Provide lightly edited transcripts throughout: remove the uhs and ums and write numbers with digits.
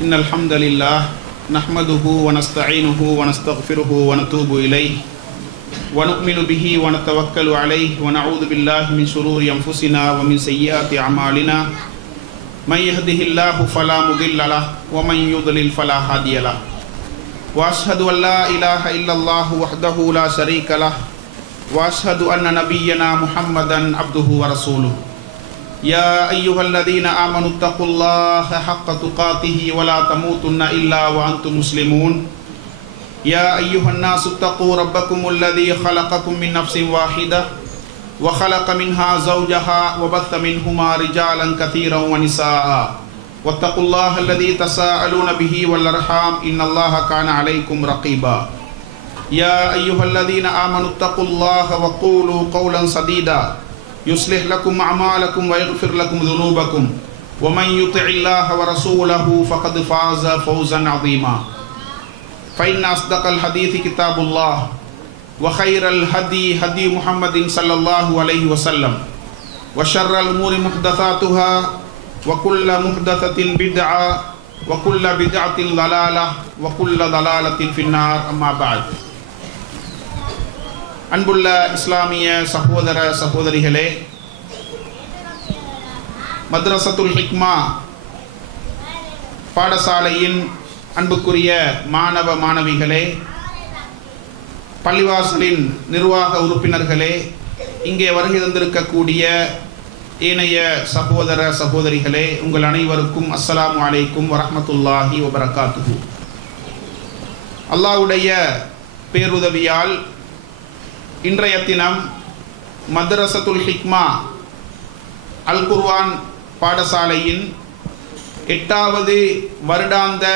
إن الحمد لله نحمده ونستعينه ونستغفره ونتوب إليه ونؤمن به ونتوكل عليه ونعوذ بالله من شرور أنفسنا ومن سيئات أعمالنا من يهده الله فلا مضل له ومن يضلل فلا هادي له وأشهد أن لا إله إلا الله وحده لا شريك له وأشهد أن نبينا محمدا عبده ورسوله يا أيها الذين آمنوا اتقوا الله حق تقاته ولا تموتن إلا وأنتم مسلمون يا أيها الناس اتقوا ربكم الذي خلقكم من نفس واحدة وخلق منها زوجها وبث منهما رجالا كثيرا ونساء واتقوا الله الذي تساءلون به والأرحام إن الله كان عليكم رقيبا يا أيها الذين آمنوا اتقوا الله وقولوا قولا سديدا يصلح لكم أعمالكم ويغفر لكم ذنوبكم ومن يطع الله ورسوله فقد فاز فوزا عظيما فإن أصدق الحديث كتاب الله وخير الهدي هدي محمد صلى الله عليه وسلم وشر الأمور محدثاتها وكل محدثة بدعة وكل بدعة ضلالة وكل ضلالة في النار أما بعد அன்புள்ள இஸ்லாமிய சகோதர சகோதரிகளே, மத்ரஸத்துல் ஹிக்மா பாடசாலையின் அன்புக்குரிய மாணவ மாணவிகளே, பள்ளிவாசலின் நிர்வாக உறுப்பினர்களே, இங்கே வருகை தந்திருக்கக்கூடிய ஏனைய சகோதர சகோதரிகளே, உங்கள் அனைவருக்கும் அஸ்ஸலாமு அலைக்கும் வரஹ்மத்துல்லாஹி வபரகாத்துஹு. அல்லாஹ்வுடைய பேருதவியால் இன்றைய தினம் மத்ரஸத்துல் ஹிக்மா அல் குர்ஆன் பாடசாலையின் 8வது வருடாந்த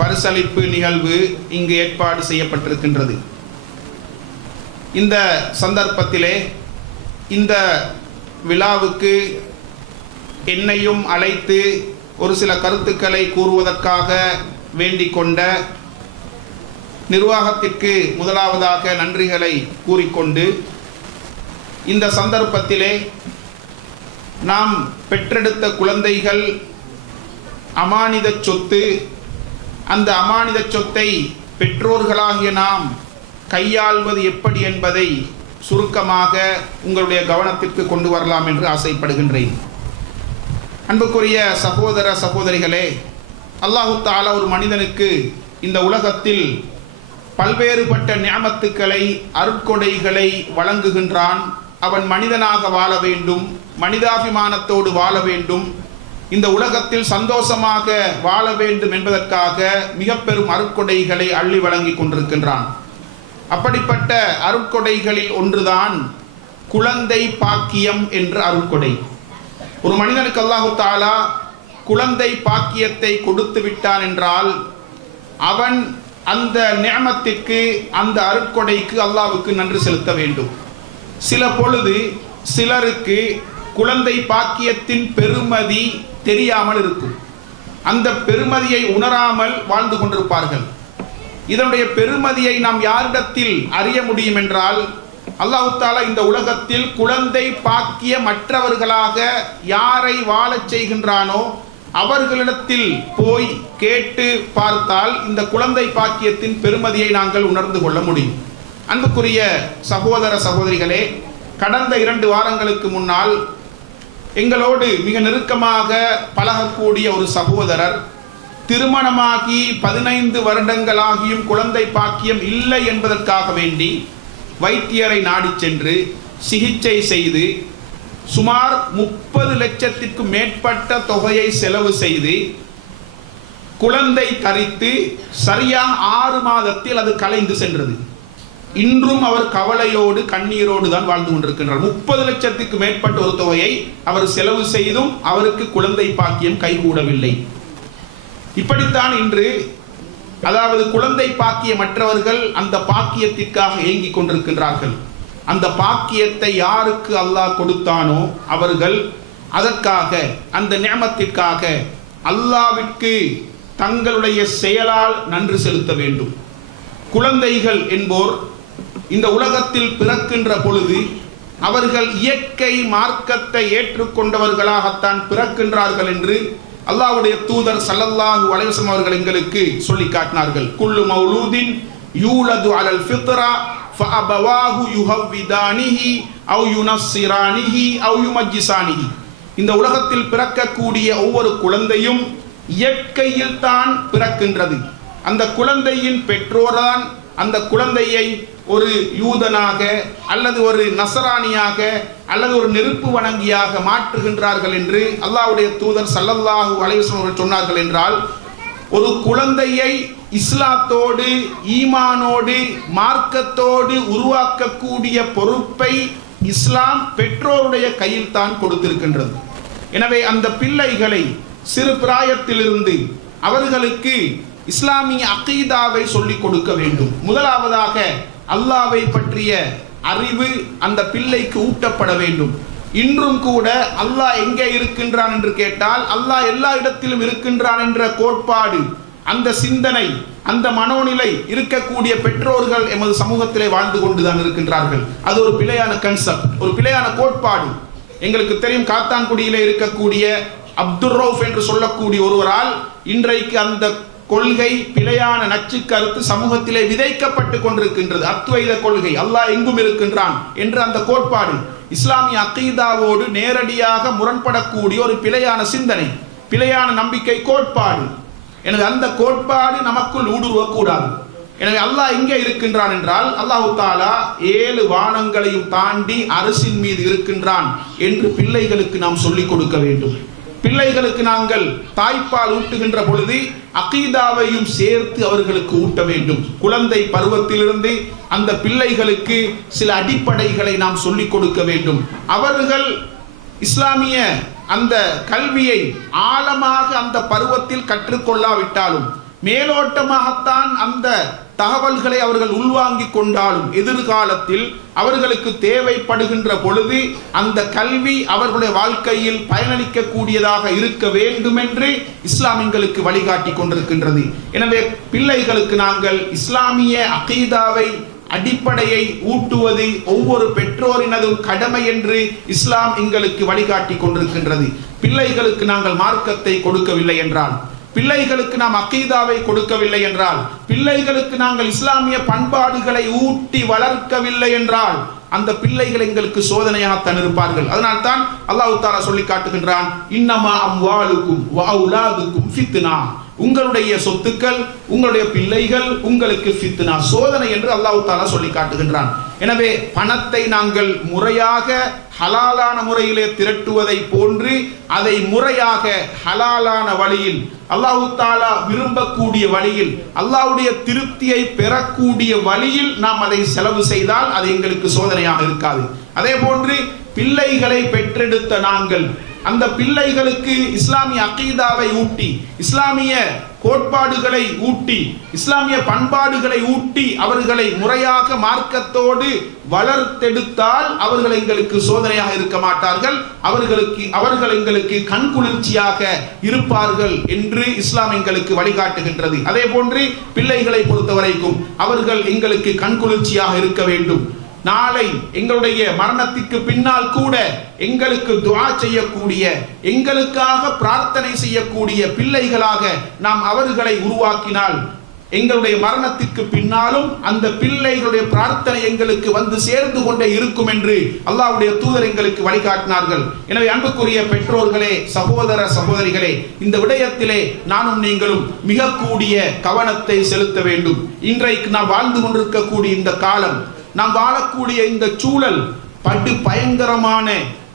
பரிசளிப்பு நிகழ்வு இங்கு ஏற்பாடு செய்யப்பட்டிருக்கின்றது. இந்த சந்தர்ப்பத்திலே இந்த விழாவுக்கு என்னையும் அழைத்து ஒரு சில கருத்துக்களை கூறுவதற்காக வேண்டிக் கொண்ட நிர்வாகத்திற்கு முதலாவதாக நன்றிகளை கூறிக்கொண்டு, இந்த சந்தர்ப்பத்திலே நாம் பெற்றெடுத்த குழந்தைகள் அமானித சொத்து, அந்த அமானித சொத்தை பெற்றோர்களாகிய நாம் கையாள்வது எப்படி என்பதை சுருக்கமாக உங்களுடைய கவனத்திற்கு கொண்டு வரலாம் என்று ஆசைப்படுகின்றேன். அன்புக்குரிய சகோதர சகோதரிகளே, அல்லாஹு தஆலா ஒரு மனிதனுக்கு இந்த உலகத்தில் பல்வேறுபட்ட நிஅமத்துக்களை, அருட்கொடைகளை வழங்குகின்றான். அவன் மனிதனாக வாழ வேண்டும், மனிதாபிமானத்தோடு வாழ வேண்டும், இந்த உலகத்தில் சந்தோஷமாக வாழ வேண்டும் என்பதற்காக மிக பெரும் அருட்கொடைகளை அள்ளி வழங்கி கொண்டிருக்கின்றான். அப்படிப்பட்ட அருட்கொடைகளில் ஒன்றுதான் குழந்தை பாக்கியம் என்ற அருட்கொடை. ஒரு மனிதனுக்கு அல்லாஹு தஆலா குழந்தை பாக்கியத்தை கொடுத்து விட்டான் என்றால் அவன் அந்த நிஅமத்திற்கு, அந்த அருட்கொடைக்கு அல்லாஹ்வுக்கு நன்றி செலுத்த வேண்டும். சில பொழுது சிலருக்கு குழந்தை பாக்கியத்தின் பெருமதி தெரியாமல் இருக்கும். அந்த பெருமதியை உணராமல் வாழ்ந்து கொண்டிருப்பார்கள். இதனுடைய பெருமதியை நாம் யாரிடத்தில் அறிய முடியும் என்றால், அல்லாஹ் தஆலா இந்த உலகத்தில் குழந்தை பாக்கிய மற்றவர்களாக யாரை வாழச் செய்கின்றானோ அவர்களிடத்தில் போய் கேட்டு பார்த்தால் இந்த குழந்தை பாக்கியத்தின் பெருமதியை நாங்கள் உணர்ந்து கொள்ள முடியும். அன்புக்குரிய சகோதர சகோதரிகளே, கடந்த 2 வாரங்களுக்கு முன்னால் எங்களோடு மிக நெருக்கமாக பழகக்கூடிய ஒரு சகோதரர் திருமணமாகி 15 வருடங்களாகியும் குழந்தை பாக்கியம் இல்லை என்பதற்காக வேண்டி வைத்தியரை நாடி சென்று சிகிச்சை செய்து சுமார் 30 லட்சத்திற்கும் மேற்பட்ட தொகையை செலவு செய்து குழந்தை தரித்து சரியாக 6 மாதத்தில் அது கலைந்து சென்றது. இன்றும் அவர் கவலையோடு கண்ணீரோடு தான் வாழ்ந்து கொண்டிருக்கின்றார். 30 லட்சத்துக்கு மேற்பட்ட ஒரு தொகையை அவர் செலவு செய்தும் அவருக்கு குழந்தை பாக்கியம் கைகூடவில்லை. இப்படித்தான் இன்று, அதாவது குழந்தை பாக்கியமற்றவர்கள் அந்த பாக்கியத்திற்காக ஏங்கிக் கொண்டிருக்கின்றார்கள். அந்த பாக்கியத்தை யாருக்கு அல்லாஹ் கொடுத்தானோ அவர்கள் அதற்காக, அந்த நிஅமத்திற்காக அல்லாஹ்விற்கு தங்களுடைய செயலால் நன்றி செலுத்த வேண்டும். குழந்தைகள் என்போர் இந்த உலகத்தில் பிறக்கின்ற பொழுது அவர்கள் இயற்கை மார்க்கத்தை ஏற்றுக்கொண்டவர்களாகத்தான் பிறக்கின்றார்கள் என்று அல்லாஹ்வுடைய தூதர் ஸல்லல்லாஹு அலைஹி வஸல்லம் அவர்கள் எங்களுக்கு சொல்லி காட்டினார்கள். குல்லு மௌலூதின் யூலது அலல் ஃபித்ரா ஃபஅபவாஹு யுஹவ்விதானிஹி அவ் யுனஸ்ஸிரானிஹி அவ் யுமஜ்ஜிசானிஹி. இந்த உலகத்தில் பிறக்கக்கூடிய ஒவ்வொரு குழந்தையும் இயற்கையில் தான் பிறக்கின்றது. அந்த குழந்தையின் பெற்றோர்தான் அந்த குழந்தையை ஒரு யூதனாக அல்லது ஒரு நசரானியாக அல்லது ஒரு நெருப்பு வணங்கியாக மாற்றுகின்றார்கள் என்று அல்லாஹ்வுடைய தூதர் ஸல்லல்லாஹு அலைஹி வஸல்லம் சொன்னார்கள். என்றால் ஒரு குழந்தையை இஸ்லாத்தோடு ஈமானோடு மார்க்கத்தோடு உருவாக்கக்கூடிய பொறுப்பை இஸ்லாம் பெற்றோருடைய கையில் தான் கொடுத்திருக்கின்றது. எனவே அந்த பிள்ளைகளை சிறு பிராயத்திலிருந்து அவர்களுக்கு இஸ்லாமிய அகீதாவை சொல்லிக் கொடுக்க வேண்டும். முதலாவதாக அல்லாஹ்வை பற்றிய அறிவு அந்த பிள்ளைக்கு ஊட்டப்பட வேண்டும். இன்றும் கூட அல்லாஹ் எங்கே இருக்கின்றான் என்று கேட்டால் அல்லாஹ் எல்லா இடத்திலும் இருக்கின்றான் என்ற கோட்பாடு, அந்த சிந்தனை, அந்த மனோநிலை இருக்கக்கூடிய பெற்றோர்கள் எமது சமூகத்திலே வாழ்ந்து கொண்டுதான் இருக்கின்றார்கள். அது ஒரு பிழையான கன்செப்ட், ஒரு பிழையான கோட்பாடு. எங்களுக்கு தெரியும், காத்தான்குடியிலே இருக்கக்கூடிய அப்துர் ரவுஃப் என்று சொல்லக்கூடிய ஒருவரால் இன்றைக்கு அந்த கொள்கை, பிழையான நச்சு கருத்து சமூகத்திலே விதைக்கப்பட்டு கொண்டிருக்கின்றது. அத்வைத கொள்கை, அல்லாஹ் எங்கும் இருக்கின்றான் என்ற அந்த கோட்பாடு இஸ்லாமிய அகீதாவோடு நேரடியாக முரண்படக்கூடிய ஒரு பிழையான சிந்தனை, பிழையான நம்பிக்கை கோட்பாடு. எனவே அந்த கோட்பாடு நமக்குள் ஊடுருவக்கூடாது. எனவே அல்லாஹ் எங்கே இருக்கின்றான் என்றால் அல்லாஹு தாலா 7 வானங்களையும் தாண்டி அரசின் மீது இருக்கின்றான் என்று பிள்ளைகளுக்கு நாம் சொல்லிக் கொடுக்க வேண்டும். பிள்ளைகளுக்கு நாங்கள் தாய்ப்பால் ஊட்டுகின்ற பொழுது அகீதாவையும் சேர்த்து அவர்களுக்கு ஊட்ட வேண்டும். குழந்தை பருவத்திலிருந்து அந்த பிள்ளைகளுக்கு சில அடிப்படைகளை நாம் சொல்லிக் கொடுக்க வேண்டும். அவர்கள் இஸ்லாமிய அந்த கல்வியை ஆழமாக அந்த பருவத்தில் கற்றுக்கொள்ளாவிட்டாலும் மேலோட்டமாகத்தான் அந்த தகவல்களை அவர்கள் உள்வாங்கிக் கொண்டாலும் எதிர்காலத்தில் அவர்களுக்கு தேவைப்படுகின்ற பொழுது அந்த கல்வி அவர்களுடைய வாழ்க்கையில் பயனளிக்க கூடியதாக இருக்க வேண்டும் என்று இஸ்லாம் எங்களுக்கு வழிகாட்டி கொண்டிருக்கின்றது. எனவே பிள்ளைகளுக்கு நாங்கள் இஸ்லாமிய அகீதாவை அடிப்படையை ஊட்டுவது ஒவ்வொரு பெற்றோரினதும் கடமை என்று இஸ்லாம் எங்களுக்கு வழிகாட்டி கொண்டிருக்கின்றது. பிள்ளைகளுக்கு நாங்கள் மார்க்கத்தை கொடுக்கவில்லை என்றால், பிள்ளைகளுக்கு நாம் அகீதாவை கொடுக்கவில்லை என்றால், பிள்ளைகளுக்கு நாங்கள் இஸ்லாமிய பண்பாடுகளை ஊட்டி வளர்க்கவில்லை என்றால் அந்த பிள்ளைகள் எங்களுக்கு சோதனையாகத்தான் இருப்பார்கள். அதனால் தான் அல்லாஹ் தஆலா சொல்லி காட்டுகின்றான், இன்னமா அம்வாலுக்கும் வ அவுலாதுக்கும் ஃபித்னா. உங்களுடைய சொத்துக்கள், உங்களுடைய பிள்ளைகள் உங்களுக்கு ஃபித்னா, சோதனை என்று அல்லாஹ் தஆலா சொல்லி காட்டுகின்றான். எனவே பணத்தை நாங்கள் முறையாக ஹலாலான முறையிலே திரட்டுவதை போன்று அதை முறையாக ஹலாலான வழியில், அல்லாஹ் தஆலா விரும்பக்கூடிய வழியில், அல்லாஹ்வுடைய திருப்தியை பெறக்கூடிய வழியில் நாம் அதை செலவு செய்தால் அது எங்களுக்கு சோதனையாக இருக்காது. அதே போன்று பிள்ளைகளை பெற்றெடுத்த நாங்கள் அந்த பிள்ளைகளுக்கு இஸ்லாமிய அகீதாவை ஊட்டி, இஸ்லாமிய கோட்பாடுகளை ஊட்டி, இஸ்லாமிய பண்பாடுகளை ஊட்டி அவர்களை முறையாக மார்க்கத்தோடு வளர்த்தெடுத்தால் அவர்கள் எங்களுக்கு சோதனையாக இருக்க மாட்டார்கள், அவர்கள் எங்களுக்கு கண்குளிர்ச்சியாக இருப்பார்கள் என்று இஸ்லாம் எங்களுக்கு வழிகாட்டுகின்றது. அதே போன்று பிள்ளைகளை பொறுத்தவரைக்கும் அவர்கள் எங்களுக்கு கண்குளிர்ச்சியாக இருக்க வேண்டும். நாளை எங்களுடைய மரணத்திற்கு பின்னால் கூட எங்களுக்கு துஆ செய்யக்கூடிய, எங்களுக்காக பிரார்த்தனை செய்யக்கூடிய பிள்ளைகளாக நாம் அவர்களை உருவாக்கினால் எங்களுடைய மரணத்திற்கு பின்னாலும் அந்த பிள்ளைகளுடைய பிரார்த்தனை எங்களுக்கு வந்து சேர்ந்து கொண்டே இருக்கும் என்று அல்லாஹ்வுடைய தூதர் எங்களுக்கு வழிகாட்டினார்கள். எனவே அன்புக்குரிய பெற்றோர்களே, சகோதர சகோதரிகளே, இந்த விடயத்திலே நானும் நீங்களும் மிக கூடிய கவனத்தை செலுத்த வேண்டும். இன்றைக்கு நாம் வாழ்ந்து கொண்டிருக்கக்கூடிய இந்த காலம், நாம் வாழக்கூடிய இந்த சூழல் படு பயங்கரமான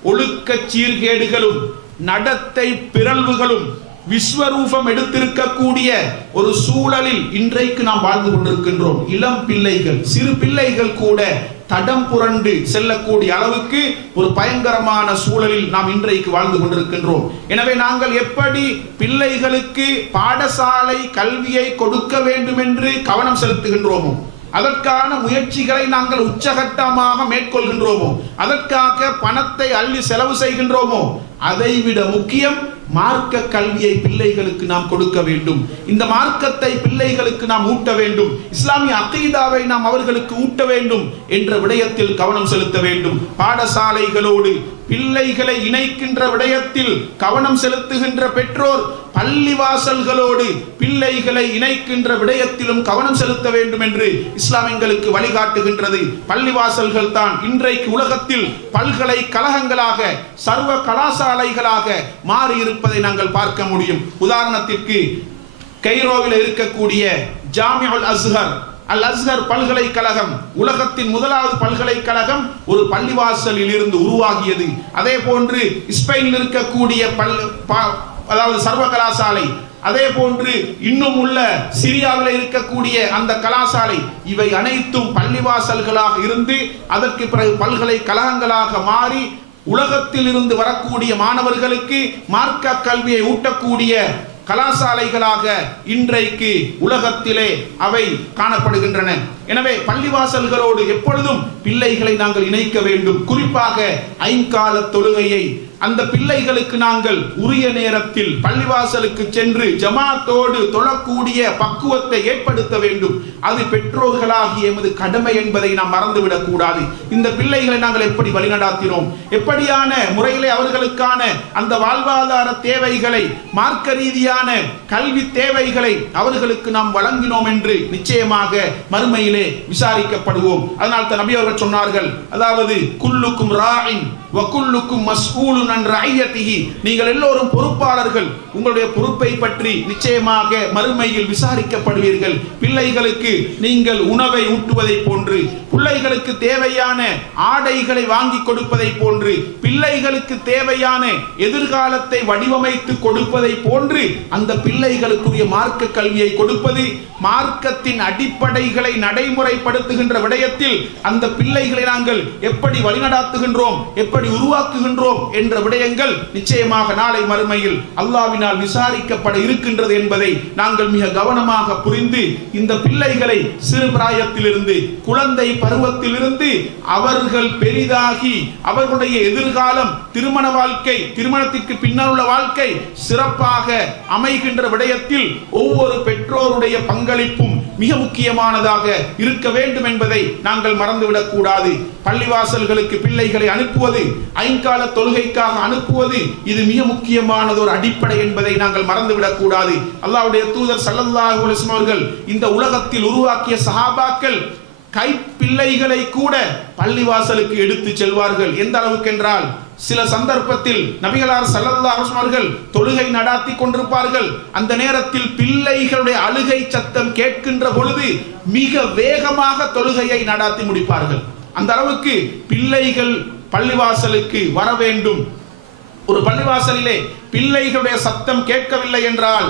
ஒழுக்க சீர்கேடுகளும் நடத்தை பிறழ்வுகளும் விஸ்வரூபம் எடுத்திருக்கக்கூடிய ஒரு சூழலில் இன்றைக்கு நாம் வாழ்ந்து கொண்டிருக்கின்றோம். இளம் பிள்ளைகள், சிறு பிள்ளைகள் கூட தடம் புரண்டு செல்லக்கூடிய அளவுக்கு ஒரு பயங்கரமான சூழலில் நாம் இன்றைக்கு வாழ்ந்து கொண்டிருக்கின்றோம். எனவே நாங்கள் எப்படி பிள்ளைகளுக்கு பாடசாலை கல்வியை கொடுக்க வேண்டும் என்று கவனம் செலுத்துகின்றோமோ, அதற்கான முயற்சிகளை நாங்கள் உச்சகட்டமாக மேற்கொள்கின்றோமோ, அதற்காக பணத்தை அள்ளி செலவு செய்கின்றோமோ, அதைவிட முக்கியம் மார்க்க கல்வியை பிள்ளைகளுக்கு நாம் கொடுக்க வேண்டும். இந்த மார்க்கத்தை பிள்ளைகளுக்கு நாம் ஊட்ட வேண்டும். இஸ்லாமிய அகீதாவை நாம் அவர்களுக்கு ஊட்ட வேண்டும் என்ற விடயத்தில் கவனம் செலுத்த வேண்டும். பாடசாலைகளோடு பிள்ளைகளை இணைக்கின்ற விடயத்தில் கவனம் செலுத்துகின்ற பெற்றோர் பள்ளிவாசல்களோடு பிள்ளைகளை இணைக்கின்ற விடயத்திலும் கவனம் செலுத்த வேண்டும் என்று இஸ்லாம் எங்களுக்கு வழிகாட்டுகின்றது. பள்ளிவாசல்கள் தான் இன்றைக்கு உலகத்தில் பல்கலைக்கழகங்களாக சர்வ கலாசாலைகளாக மாறி இருப்பதை நாங்கள் பார்க்க முடியும். உதாரணத்திற்கு கைரோவில் இருக்கக்கூடிய ஜாமிஉல் அஸ்ஹர் அல் அஸ்ஹர் பல்கலைக்கழகம் உலகத்தின் முதலாவது பல்கலைக்கழகம் ஒரு பள்ளிவாசலில் இருந்து உருவாகியது. அதே போன்று ஸ்பெயினில் இருக்கக்கூடிய அதாவது சர்வ கலாசாலை, அதே போன்று இன்னும் உள்ள சிரியாவில் இருக்கக்கூடிய அந்த கலாசாலை, இவை அனைத்தும் பள்ளிவாசல்களாக இருந்து அதற்கு பிறகு பல்கலைக்கழகங்களாக மாறி உலகத்தில் இருந்து வரக்கூடிய மாணவர்களுக்கு மார்க்க கல்வியை ஊட்டக்கூடிய கலாசாலைகளாக இன்றைக்கு உலகத்திலே அவை காணப்படுகின்றன. எனவே பள்ளிவாசல்களோடு எப்பொழுதும் பிள்ளைகளை நாங்கள் இணைக்க வேண்டும். குறிப்பாக ஐங்கால தொழுகையை அந்த பிள்ளைகளுக்கு நாங்கள் உரிய நேரத்தில் பள்ளிவாசலுக்கு சென்று ஜமாத்தோடு தொழக்கூடிய பக்குவத்தை ஏற்படுத்த வேண்டும். அது பெற்றோர்களாகிய எமது கடமை என்பதை நாம் மறந்துவிடக் கூடாது. இந்த பிள்ளைகளை நாங்கள் எப்படி வழிநடாத்தினோம், எப்படியான முறையிலே அவர்களுக்கான அந்த வாழ்வாதார தேவைகளை, மார்க்க ரீதியான கல்வி தேவைகளை அவர்களுக்கு நாம் வழங்கினோம் என்று நிச்சயமாக மறுமையிலே விசாரிக்கப்படுவோம். அதனால் தான் நபி அவர்கள் சொன்னார்கள், அதாவது குல்லுக்கும் ராயின் வகுல்லுக்கும் மஸ்ஊலுன் அன் ரஅய்யதிஹி, நீங்கள் எல்லோரும் பொறுப்பாளர்கள், உங்களுடைய பொறுப்பை பற்றி நிச்சயமாக மறுமையில் விசாரிக்கப்படுவீர்கள். பிள்ளைகளுக்கு நீங்கள் உணவை ஊட்டுவதை போன்று, பிள்ளைகளுக்கு தேவையான ஆடைகளை வாங்கி கொடுப்பதை போன்று, பிள்ளைகளுக்கு தேவையான எதிர்காலத்தை வடிவமைத்து கொடுப்பதை போன்று அந்த பிள்ளைகளுக்குரிய மார்க்க கல்வியை கொடுப்பது, மார்க்கத்தின் அடிப்படைகளை நடைமுறைப்படுத்துகின்ற விடயத்தில் அந்த பிள்ளைகளை நாங்கள் எப்படி வழிநடாத்துகின்றோம், எப்படி உருவாக்குகின்றோம் என்ற விடயங்கள் நிச்சயமாக நாளை மறுமையில் அல்லாஹ்வினால் விசாரிக்கப்பட இருக்கின்றது என்பதை நாங்கள் மிக கவனமாக புரிந்து இந்த பிள்ளைகளை சிறு பிராயத்திலிருந்து, குழந்தை பருவத்திலிருந்து அவர்கள் பெரிதாகி அவர்களுடைய எதிர்காலம், திருமண வாழ்க்கை, திருமணத்திற்கு பின்னால் உள்ள வாழ்க்கை சிறப்பாக அமைகின்ற விடயத்தில் ஒவ்வொரு பெற்றோருடைய பங்களிப்பும் மிக முக்கியமானதாக இருக்க வேண்டும் என்பதை நாங்கள் மறந்துவிடக் கூடாது. பள்ளிவாசல்களுக்கு பிள்ளைகளை அனுப்புவது, ஐங்கால தொழுகைக்காக அனுப்புவது, இது மிக முக்கியமானது ஒரு அடிப்படை என்பதை நாங்கள் மறந்துவிடக் கூடாது. அல்லாஹ்வுடைய தூதர் ஸல்லல்லாஹு அலைஹி வஸல்லம் அவர்கள் இந்த உலகத்தில் உருவாக்கிய சஹாபாக்கள் கைப்பிள்ளைகளை கூட பள்ளிவாசலுக்கு எடுத்து செல்வார்கள். எந்த அளவுக்கு என்றால், சில சந்தர்ப்பத்தில் நபிகளார் ஸல்லல்லாஹு அலைஹி வஸல்லம் அவர்கள் தொழுகை நடாத்தி கொண்டிருப்பார்கள். அந்த நேரத்தில் பிள்ளைகளுடைய அழுகை சத்தம் கேட்கின்ற பொழுது மிக வேகமாக தொழுகையை நடாத்தி முடிப்பார்கள். அந்த அளவுக்கு பிள்ளைகள் பள்ளிவாசலுக்கு வர வேண்டும். ஒரு பள்ளிவாசலிலே பிள்ளைகளுடைய சத்தம் கேட்கவில்லை என்றால்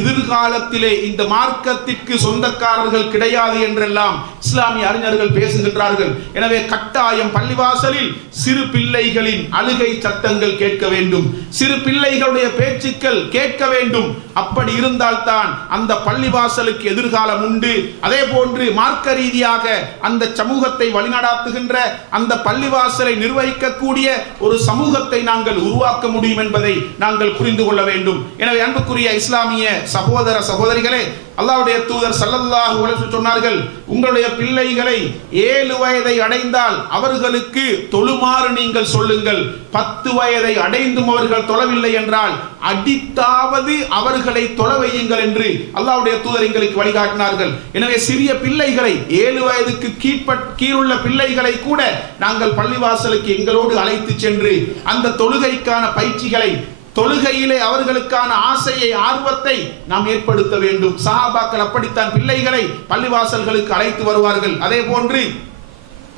எதிர்காலத்திலே இந்த மார்க்கத்திற்கு சொந்தக்காரர்கள் கிடையாது என்றெல்லாம் இஸ்லாமிய அறிஞர்கள் பேசுகின்றார்கள். எனவே கட்டாயம் பள்ளிவாசலில் சிறு பிள்ளைகளின் அழுகை சத்தங்கள் கேட்க வேண்டும், சிறு பிள்ளைகளுடைய பேச்சுக்கள் கேட்க வேண்டும். அப்படி இருந்தால்தான் அந்த பள்ளிவாசலுக்கு எதிர்காலம் உண்டு. அதே போன்று மார்க்க ரீதியாக அந்த சமூகத்தை வழிநடாத்துகின்ற, அந்த பள்ளிவாசலை நிர்வகிக்கக்கூடிய ஒரு சமூகத்தை நாங்கள் உருவாக்க முடியும் என்பதை நாங்கள் புரிந்து கொள்ள வேண்டும். எனவே அன்புக்குரிய இஸ்லாமிய சகோதர சகோதரிகளே, அல்லாஹ்வுடைய தூதர் ஸல்லல்லாஹு அலைஹி வஸல்லம் சொன்னார்கள், உங்களுடைய பிள்ளைகளை 7 வயதை அடைந்தால் அவர்களுக்கு தொழுமாறு நீங்கள் சொல்லுங்கள். 10 வயதை அடைந்தும் அவர்கள் தொழவில்லை என்றால் அடித்தாவது அவர்களை தொழ வையுங்கள் என்று அல்லாஹ்வுடைய தூதர் எங்களுக்கு வழிகாட்டினார்கள். எனவே சிறிய பிள்ளைகளை, 7 வயதுக்கு கீழுள்ள பிள்ளைகளை கூட நாங்கள் பள்ளிவாசலுக்கு எங்களோடு அழைத்து சென்று அந்த தொழுகைக்கான பயிற்சிகளை, தொழுகையிலே அவர்களுக்கான ஆசையை, ஆர்வத்தை நாம் ஏற்படுத்த வேண்டும். சஹாபாக்கள் அப்படித்தான் பிள்ளைகளை பள்ளிவாசல்களுக்கு அழைத்து வருவார்கள். அதே போன்று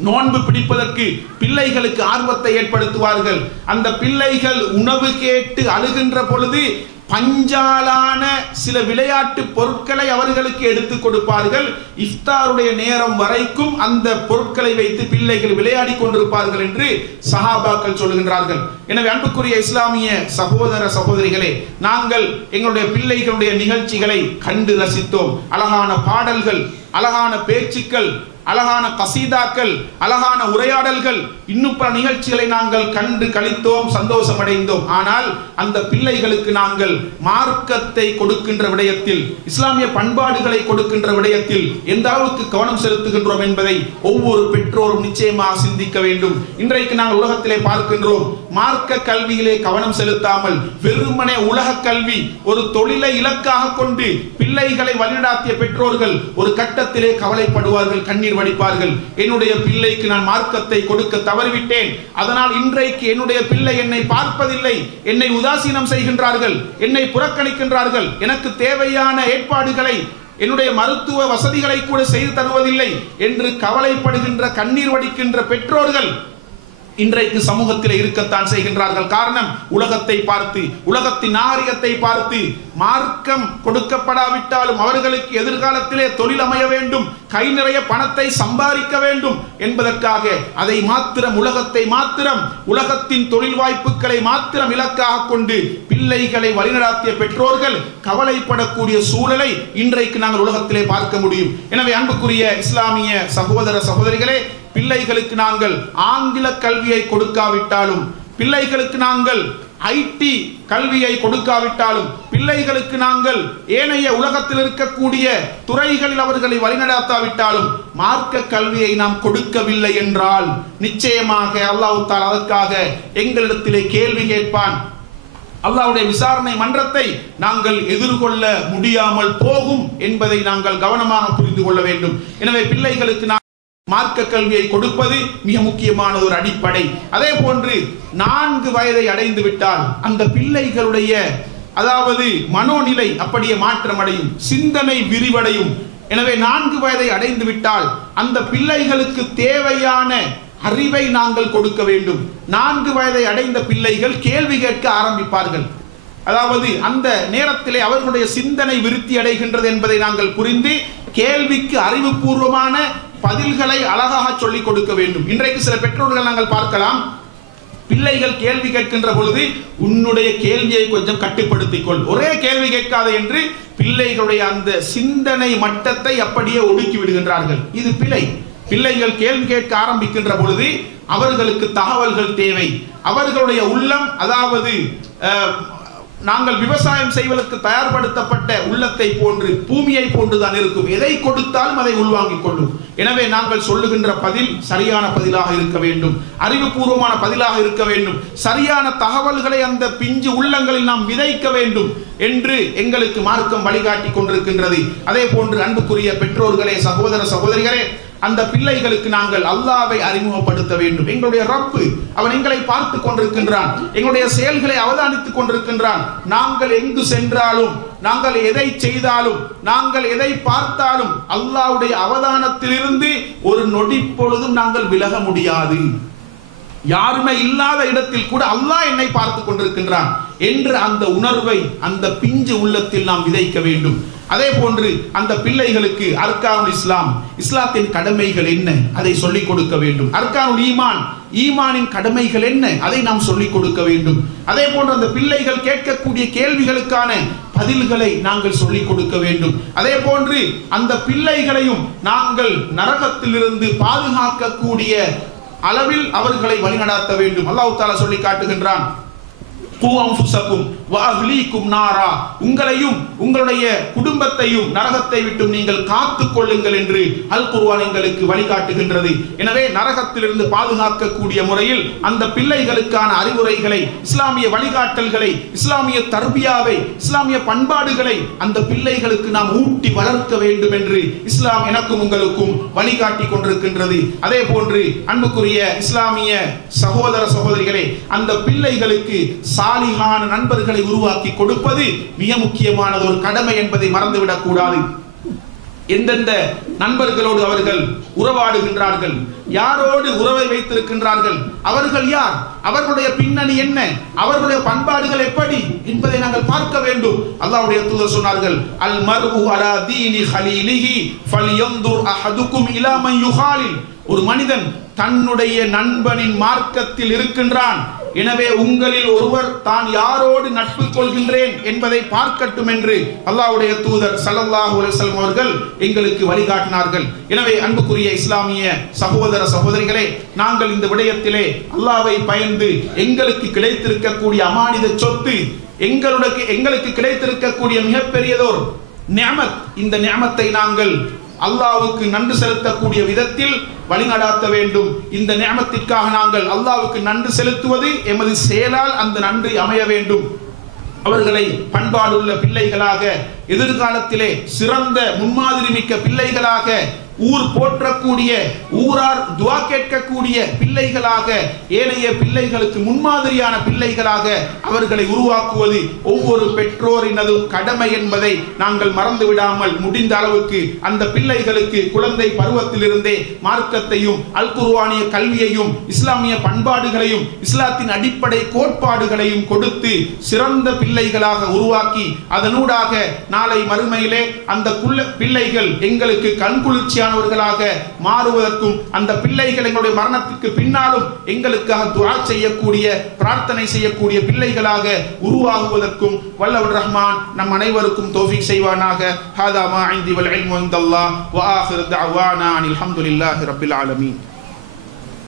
நோன்பு பிடிப்பதற்கு பிள்ளைகளுக்கு ஆர்வத்தை ஏற்படுத்துவார்கள். அந்த பிள்ளைகள் உணவு கேட்டு அழுகின்ற பொழுது பஞ்சாலான சில விளையாட்டு பொருட்களை அவர்களுக்கு எடுத்துக் கொடுப்பார்கள். இஃப்தாருடைய நேரம் வரைக்கும் அந்த பொருட்களை வைத்து பிள்ளைகள் விளையாடி கொண்டிருப்பார்கள் என்று சஹாபாக்கள் சொல்கின்றார்கள். எனவே அன்புக்குரிய இஸ்லாமிய சகோதர சகோதரிகளே, நாங்கள் எங்களுடைய பிள்ளைகளுடைய நிகழ்ச்சிகளை கண்டு ரசித்தோம். அழகான பாடல்கள், அழகான பேச்சுக்கள், அழகான கசீதாக்கள், அழகான உரையாடல்கள், இன்னும் பல நிகழ்ச்சிகளை நாங்கள் கண்டு கழித்தோம், சந்தோஷம் அடைந்தோம். ஆனால் அந்த பிள்ளைகளுக்கு நாங்கள் மார்க்கத்தை கொடுக்கின்ற விடயத்தில், இஸ்லாமிய பண்பாடுகளை கொடுக்கின்ற விடயத்தில் எந்த அளவுக்கு கவனம் செலுத்துகின்றோம் என்பதை ஒவ்வொரு பெற்றோரும் நிச்சயமாக சிந்திக்க வேண்டும். இன்றைக்கு நாங்கள் உலகத்திலே பார்க்கின்றோம், மார்க்க கல்வியிலே கவனம் செலுத்தாமல் வெறுமனே உலக கல்வி ஒரு தொழிலை இலக்காக கொண்டு பிள்ளைகளை வழிநடாத்திய பெற்றோர்கள் ஒரு கட்டத்திலே கவலைப்படுவார்கள், கண்ணீர் வடிப்பார்கள். என்னுடைய பிள்ளைக்கு நான் மார்க்கத்தை கொடுக்க தவறிவிட்டேன், அதனால் இன்றைக்கு என்னுடைய பிள்ளை என்னை பார்ப்பதில்லை, என்னை உதாசீனம் செய்கின்றார்கள், என்னை புறக்கணிக்கின்றார்கள், எனக்கு தேவையான ஏற்பாடுகளை என்னுடைய மருத்துவ வசதிகளை கூட செய்து தருவதில்லை என்று கவலைப்படுகின்ற, கண்ணீர் வடிக்கின்ற பெற்றோர்கள் இன்றைக்கு சமூகத்தில் இருக்கத்தான் செய்கின்றார்கள். காரணம், உலகத்தை பார்த்து, உலகத்தின் நாகரிகத்தை பார்த்து, மார்க்கம் கொடுக்கப்படாவிட்டாலும் அவர்களுக்கு எதிர்காலத்திலே தொழில் அமைய வேண்டும், கை நிறைய பணத்தை சம்பாதிக்க வேண்டும் என்பதற்காக அதை மாத்திரம், உலகத்தை மாத்திரம், உலகத்தின் தொழில் வாய்ப்புகளை மாத்திரம் இலக்காக கொண்டு பிள்ளைகளை வழிநடாத்திய பெற்றோர்கள் கவலைப்படக்கூடிய சூழலை இன்றைக்கு நாங்கள் உலகத்திலே பார்க்க முடியும். எனவே அன்புக்குரிய இஸ்லாமிய சகோதர சகோதரிகளே, பிள்ளைகளுக்கு நாங்கள் ஆங்கில கல்வியை கொடுக்காவிட்டாலும், பிள்ளைகளுக்கு நாங்கள் ஐடி கல்வியை கொடுக்காவிட்டாலும், பிள்ளைகளுக்கு நாங்கள் ஏனைய உலகத்தில் இருக்கக்கூடிய துறைகளில் அவர்களை வழிநடத்தாவிட்டாலும், மார்க்க கல்வியை நாம் கொடுக்கவில்லை என்றால் நிச்சயமாக அல்லாஹ் தஆலா அதற்காக எங்களிடத்திலே கேள்வி கேட்பான். அல்லாஹ்வுடைய விசாரணை மன்றத்தை நாங்கள் எதிர்கொள்ள முடியாமல் போகும் என்பதை நாங்கள் கவனமாக புரிந்து கொள்ள வேண்டும். எனவே பிள்ளைகளுக்கு மார்க்க கல்வியை கொடுப்பது மிக முக்கியமான ஒரு அடிப்படை. அதே போன்று 4 வயதை அடைந்து விட்டால் அந்த பிள்ளைகளுடைய அதாவது மனோநிலை அப்படியே மாற்றமடையும், சிந்தனை விரிவடையும். எனவே 4 வயதை அடைந்து விட்டால் அந்த பிள்ளைகளுக்கு தேவையான அறிவை நாங்கள் கொடுக்க வேண்டும். 4 வயதை அடைந்த பிள்ளைகள் கேள்வி கேட்க ஆரம்பிப்பார்கள். அதாவது அந்த நேரத்திலே அவர்களுடைய சிந்தனை விருத்தி அடைகின்றது என்பதை நாங்கள் புரிந்து கேள்விக்கு அறிவுபூர்வமான பதில்களை அழகாக சொல்லிக் கொடுக்க வேண்டும். இன்றைக்கு சில பெற்றோர்கள் நாங்கள் பார்க்கலாம், பிள்ளைகள் கேள்வி கேட்கின்ற பொழுது உன்னுடைய கேள்வியை கொஞ்சம் கட்டுப்படுத்திக் கொள், ஒரே கேள்வி கேட்காத என்று பிள்ளைகளுடைய அந்த சிந்தனை மட்டத்தை அப்படியே ஒடுக்கி விடுகின்றார்கள். இது பிழை. பிள்ளைகள் கேள்வி கேட்க ஆரம்பிக்கின்ற பொழுது அவர்களுக்கு தகவல்கள் தேவை. அவர்களுடைய உள்ளம், அதாவது நாங்கள் விவசாயம் செய்வதற்கு தயார்படுத்தப்பட்ட உள்ளத்தை போன்று, பூமியை போன்றுதான் இருக்கும். எதை கொடுத்தாலும் அதை உள்வாங்கிக் கொள்ளும். எனவே நாங்கள் சொல்லுகின்ற பதில் சரியான பதிலாக இருக்க வேண்டும், அறிவுபூர்வமான பதிலாக இருக்க வேண்டும், சரியான தகவல்களை அந்த பிஞ்சு உள்ளங்களில் நாம் விதைக்க வேண்டும் என்று எங்களுக்கு மார்க்கம் வழிகாட்டி கொண்டிருக்கின்றது. அதே போன்று அன்புக்குரிய பெற்றோர்களே, சகோதர சகோதரிகளே, அந்த பிள்ளைகளுக்கு நாங்கள் அல்லாஹ்வை அறிமுகப்படுத்த வேண்டும். எங்களுடைய ரப்பு அவன் எங்களை பார்த்து கொண்டிருக்கின்றான், எங்களுடைய செயல்களை அவதானித்துக் கொண்டிருக்கின்றான். நாங்கள் எங்கு சென்றாலும், நாங்கள் எதை செய்தாலும், நாங்கள் எதை பார்த்தாலும் அல்லாஹ்வுடைய அவதானத்திலிருந்து ஒரு நொடி பொழுதும் நாங்கள் விலக முடியாது. யாருமே இல்லாத இடத்தில் கூட அல்லாஹ் என்னை பார்த்து கொண்டிருக்கின்றான் என்ற அந்த உணர்வை அந்த பிஞ்சு உள்ளத்தில் நாம் விதைக்க வேண்டும். அதே போன்று அந்த பிள்ளைகளுக்கு அர்கானுல் இஸ்லாம், இஸ்லாத்தின் கடமைகள் என்ன அதை சொல்லிக் கொடுக்க வேண்டும். அர்கானுல் ஈமான், ஈமானின் கடமைகள் என்ன அதை நாம் சொல்லிக் கொடுக்க வேண்டும். அதே போன்று அந்த பிள்ளைகள் கேட்கக்கூடிய கேள்விகளுக்கான பதில்களை நாங்கள் சொல்லிக் கொடுக்க வேண்டும். அதே போன்று அந்த பிள்ளைகளையும் நாங்கள் நரகத்திலிருந்து பாதுகாக்கக்கூடிய அளவில் அவர்களை வழிநடாத்த வேண்டும். அல்லாஹ் தஆலா சொல்லி காட்டுகின்றான், உங்களையும் உங்களுடைய குடும்பத்தையும் நரகத்தை விட்டு நீங்கள் காத்துக் கொள்ளுங்கள் என்று அல் குர்ஆன் எங்களுக்கு வழிகாட்டுகின்றது. எனவே நரகத்திலிருந்து பாதுகாக்கக்கூடிய முறையில் அந்த பிள்ளைகளுக்கான அறிவுரைகளை, இஸ்லாமிய வழிகாட்டல்களை, இஸ்லாமிய தர்பியாவை, இஸ்லாமிய பண்பாடுகளை அந்த பிள்ளைகளுக்கு நாம் ஊட்டி வளர்க்க வேண்டும் என்று இஸ்லாம் எனக்கும் உங்களுக்கும் வழிகாட்டி கொண்டிருக்கின்றது. அதே போன்று அன்புக்குரிய இஸ்லாமிய சகோதர சகோதரிகளே, அந்த பிள்ளைகளுக்கு சாலிஹான நண்பர்களை உருவாக்கி கொடுப்பது மிக முக்கியமான ஒரு கடமை என்பதை மறந்துவிடக் கூடாது. எந்தெந்த நண்பர்களோடு அவர்கள் உறவாடுகின்றார்கள், யாரோடு உறவை வைத்திருக்கின்றார்கள், அவர்கள் யார், அவர்களுடைய பின்னணி என்ன, அவர்களுடைய பண்பாடுகள் எப்படி என்பதை நாங்கள் பார்க்க வேண்டும். அல்லாஹ்வுடைய தூதர் சொன்னார்கள், அல் மர்உ அலா தீனி ஹலீலிஹி ஃபல்யன்துர் அஹதுக்கும் இலா மன் யுஹாலில். ஒரு மனிதன் தன்னுடைய நண்பனின் மார்க்கத்தில் இருக்கின்றான், எனவே உங்களில் ஒருவர் தான் யாரோடு நட்பு கொள்கின்றேன் என்பதை பார்க்கட்டும் என்று அல்லாஹ்வுடைய தூதர் ஸல்லல்லாஹு அலைஹி வஸல்லம் அவர்கள் எங்களுக்கு வழிகாட்டினார்கள். எனவே அன்புக்குரிய இஸ்லாமிய சகோதர சகோதரிகளே, நாங்கள் இந்த விடயத்திலே அல்லாஹ்வை பயந்து எங்களுக்கு கிடைத்திருக்கக்கூடிய அமானித சொத்து, எங்களுக்கு கிடைத்திருக்கக்கூடிய மிகப்பெரியதோர் நிஅமத், இந்த நிஅமத்தை நாங்கள் அல்லாஹ்வுக்கு நன்றி செலுத்தக்கூடிய விதத்தில் வழிநடாத்த வேண்டும். இந்த நியமத்திற்காக நாங்கள் அல்லாஹ்வுக்கு நன்றி செலுத்துவது எமது செயலால் அந்த நன்றி அமைய வேண்டும். அவர்களை பண்பாடுள்ள பிள்ளைகளாக, எதிர்காலத்திலே சிறந்த முன்மாதிரி மிக்க பிள்ளைகளாக, ஊர் போற்றக்கூடிய, ஊரார் துஆ கேட்கக்கூடிய பிள்ளைகளாக, ஏனைய பிள்ளைகளுக்கு முன்மாதிரியான பிள்ளைகளாக அவர்களை உருவாக்குவது ஒவ்வொரு பெற்றோரினதும் கடமை என்பதை நாங்கள் மறந்து விடாமல் முடிந்த அளவுக்கு அந்த பிள்ளைகளுக்கு குழந்தை பருவத்திலிருந்தே மார்க்கத்தையும் அல் குர்ஆனிய கல்வியையும் இஸ்லாமிய பண்பாடுகளையும் இஸ்லாத்தின் அடிப்படை கோட்பாடுகளையும் கொடுத்து சிறந்த பிள்ளைகளாக உருவாக்கி அதனூடாக நாளை மறுமையிலே அந்த பிள்ளைகள் எங்களுக்கு கண்குளிர்ச்சி மாறுவதற்கும், அந்த பிள்ளைகள் எங்களுடைய மரணத்திற்கு பின்னாலும் எங்களுக்காக துஆ செய்யக்கூடிய, பிரார்த்தனை செய்யக்கூடிய பிள்ளைகளாக உருவாகுவதற்கும் வல்லவர் ரஹ்மான் நம் அனைவருக்கும் தௌஃபீக் செய்வானாக. ஹாதா மா இன்தி வல் இல்மு இன்தல்லாஹ் வ ஆகிரு தஅவானா அனில் ஹம்துலில்லாஹி ரப்பில் ஆலமீன்.